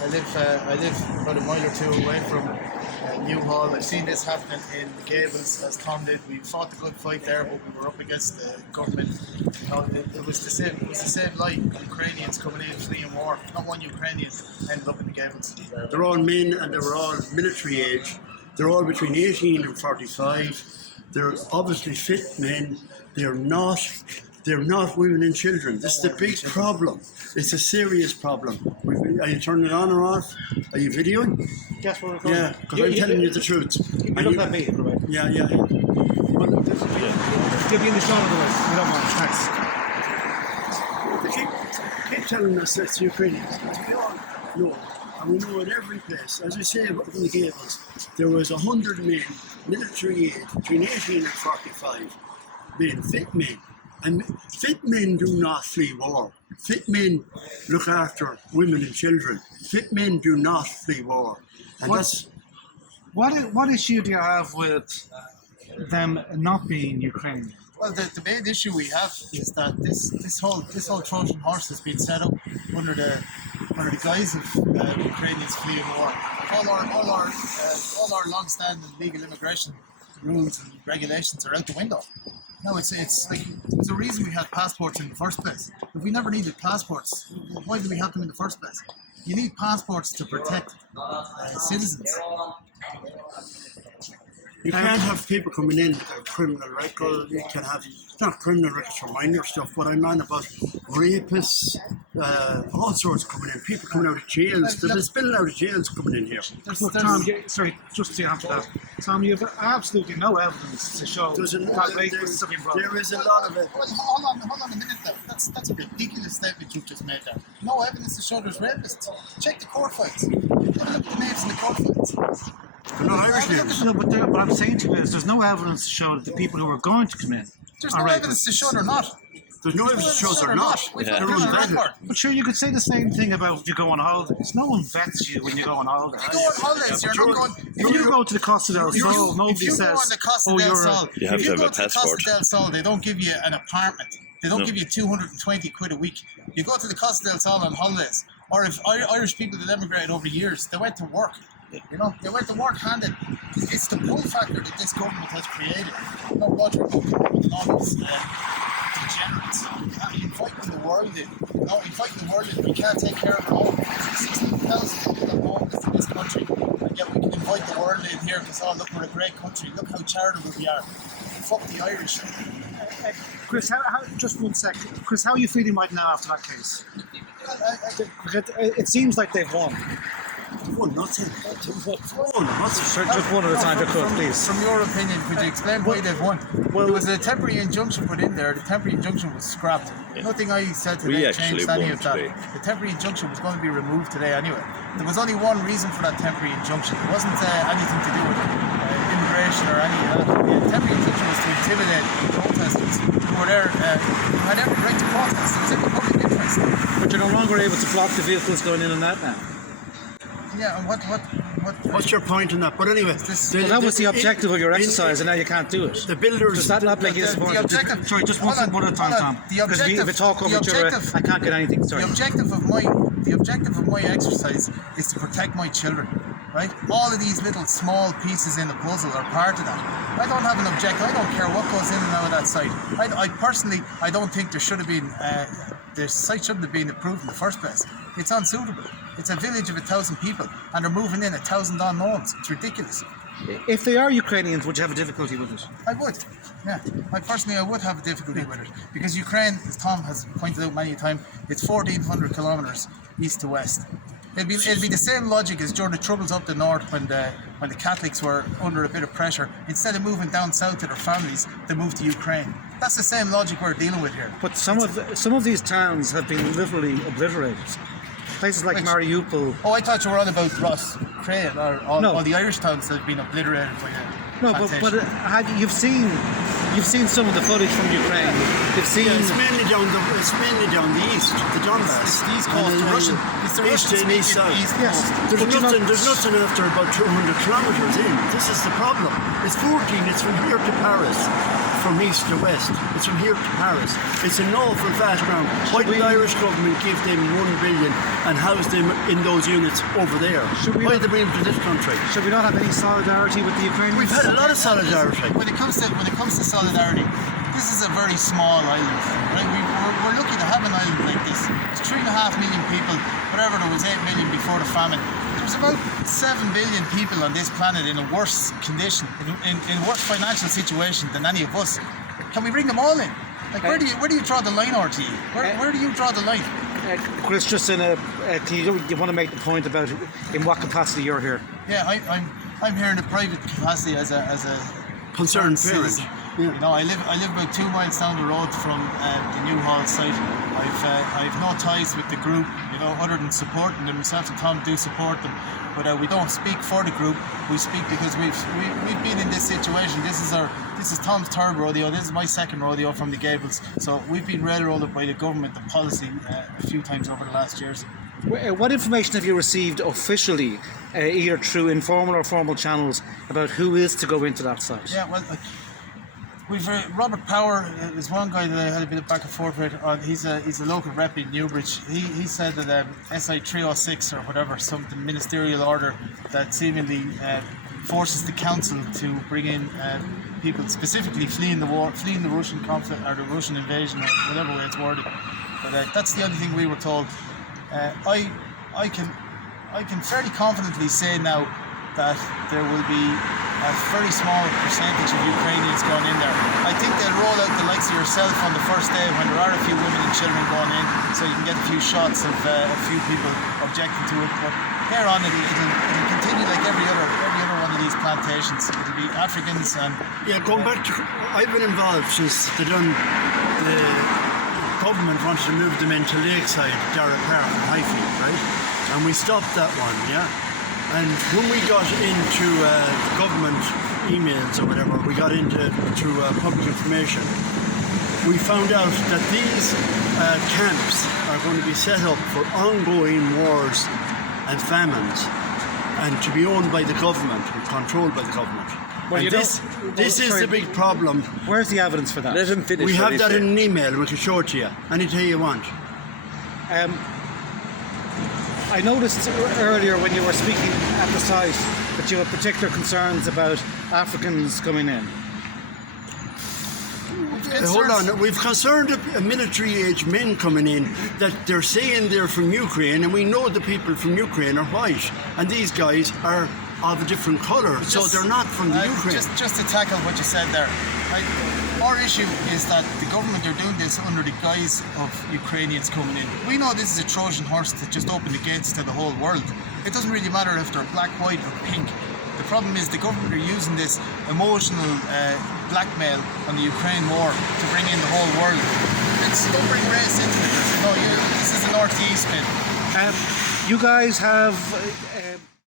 I live about a mile or two away from Newhall. I've seen this happening in the Gables, as Tom did. We fought the good fight there, but we were up against the government. You know, it was the same. It was the same light. Ukrainians coming in fleeing war. Not one Ukrainian ended up in the Gables. They're all men, and they were all military age. They're all between 18 and 45. They're obviously fit men. They're not women and children. This is the big problem. It's a serious problem. Are you turning it on or off? Are you videoing? Guess we're recording. Yeah, because I'm telling you the truth. You look at me, right? Yeah. Well, Give me in the shot otherwise. We don't mind. Thanks. they keep telling us that's Ukrainians. We all know. And we know in every place, as I say about the Gables, there was 100 men, military age, between 18 and 45, men, fit men. And fit men do not flee war. Fit men look after women and children. Fit men do not flee war. And what issue do you have with them not being Ukrainian? Well, the main issue we have is that this whole Trojan horse has been set up under the guise of Ukrainians fleeing war. All our long-standing legal immigration rules and regulations are out the window. No, it's like there's a reason we had passports in the first place. If we never needed passports, why do we have them in the first place? You need passports to protect citizens. You can't have people coming in with a criminal record. You can have, not criminal records for minor stuff, but I'm on about rapists, all sorts coming in. People coming out of jails. There's been out of jails coming in here. Look, Tom, sorry, just to answer that. Tom, you have absolutely no evidence to show that rapists have been brought. There is a lot of it. Well, hold on a minute though. That's a ridiculous statement you've just made there. No evidence to show there's rapists. Check the court files. Have a look at the names in the court files. They're not Irish names. No, but what I'm saying to you is there's no evidence to show that the people who are going to come in There's no evidence to show they're not. There's no evidence to show they're not. They're unvetted. But sure, you could say the same thing about if you go on holidays. No one vets you when you go on holidays. You go on holidays, you're not going... If you go to the Costa del Sol, nobody says, oh, you're... You have to have a passport. Costa del Sol, they don't give you an apartment. They don't give you 220 quid a week. You go to the Costa del Sol on holidays. Or if Irish people that emigrated over years, they went to work. You know, they went to work handed. It's the pull factor that this government has created. No logic will come up with all these degenerates. You're fighting the world in. No, you're fighting the world in. We can't take care of our own. 16,000 people are homeless in this country, and yet we can invite the world in here because, oh, look, we're a great country. Look how charitable we are. Fuck the Irish. Chris, just 1 second. Chris, how are you feeling right now after that case? It seems like they've won. Won nothing. Just one at a time, please. From your opinion, could you explain why they've won? Well, there was a temporary injunction put in there. The temporary injunction was scrapped. Yeah. Nothing I said today changed any of that. The temporary injunction was going to be removed today anyway. There was only one reason for that temporary injunction. It wasn't anything to do with immigration or any of that. The temporary injunction was to intimidate protesters who were there, who had every right to protest. It was in the public interest. But you're no longer able to block the vehicles going in and out now. Yeah, and what's your point in that? But anyway, that was the objective of your exercise, and now you can't do it. The builders. Does that not make you disappointed? Sorry, just one at a time, Tom. Because if we talk over each other, I can't get anything. Sorry. The objective of my exercise is to protect my children. Right? All of these little small pieces in the puzzle are part of that. I don't have an objective. I don't care what goes in and out of that site. I personally don't think there should have been. The site shouldn't have been approved in the first place. It's unsuitable. It's a village of 1,000 people, and they're moving in 1,000 unknowns. It's ridiculous. If they are Ukrainians, would you have a difficulty with it? I would. Yeah. I would have a difficulty with it because Ukraine, as Tom has pointed out many times, it's 1,400 kilometers east to west. It'd be the same logic as during the Troubles up the north when the Catholics were under a bit of pressure. Instead of moving down south to their families, they moved to Ukraine. That's the same logic we're dealing with here. But some of these towns have been literally obliterated. Places like Mariupol. Oh, I thought you were on about Ross Houlighan or all the Irish towns that have been obliterated by the plantation. You've seen some of the footage from Ukraine. You've seen it's mainly down the east, the Donbass. It's the east coast, the Russian. It's the east and east south. Yes. There's nothing after about 200 kilometers in. This is the problem. It's 14. It's from here to Paris. from east to west. It's from here to Paris. It's a no from fast ground. Why did the Irish government give them 1 billion and house them in those units over there? Why did they bring them to this country? Should we not have any solidarity with the Ukrainians? We've had a lot of solidarity. When it comes to solidarity, this is a very small island. Right? We're lucky to have an island like this. It's 3.5 million people. Whatever, there was 8 million before the famine. There's about 7 billion people on this planet in a worse condition, in worse financial situation than any of us. Can we bring them all in? Like, where do you draw the line, RTE? Where do you draw the line? Chris, just in a, you want to make the point about in what capacity you're here? Yeah, I'm here in a private capacity as a Concerned parent. citizen. Yeah. You know, I live about 2 miles down the road from the New Hall site. I've no ties with the group, you know, other than supporting them. Myself and Tom do support them, but we don't speak for the group. We speak because we've been in this situation. This is Tom's third rodeo. This is my second rodeo from the Gables. So we've been railroaded by the government, the policy, a few times over the last years. What information have you received officially, either through informal or formal channels, about who is to go into that site? Yeah, well, we've Robert Power is one guy that I had a bit of back and forth with. He's a local rep in Newbridge. He said that SI 306 or whatever, some ministerial order that seemingly forces the council to bring in people specifically fleeing the war, fleeing the Russian conflict or the Russian invasion or whatever way it's worded. But that's the only thing we were told. I can fairly confidently say now that there will be a very small percentage of Ukrainians going in there. I think they'll roll out the likes of yourself on the first day when there are a few women and children going in, so you can get a few shots of a few people objecting to it. But there on it'll continue like every other one of these plantations. It'll be Africans and Going back to, I've been involved since the government wanted to move them into Lakeside, Dara Park and Highfield, right? And we stopped that one, yeah? And when we got into government emails or whatever, we got into through public information, we found out that these camps are going to be set up for ongoing wars and famines and to be owned by the government and controlled by the government. Well, and this is the big problem. Where's the evidence for that? Let him finish. We have that in an email, we can show it to you anytime you want. I noticed earlier when you were speaking at the site that you had particular concerns about Africans coming in. Hold on, we've concerned military-age men coming in that they're saying they're from Ukraine, and we know the people from Ukraine are white, and these guys are of a different colour, so they're not from the Ukraine. Just to tackle what you said there, our issue is that the government are doing this under the guise of Ukrainians coming in. We know this is a Trojan horse that just opened the gates to the whole world. It doesn't really matter if they're black, white or pink. The problem is the government are using this emotional blackmail on the Ukraine war to bring in the whole world. Don't bring race into it. This is an RTE spin. You guys have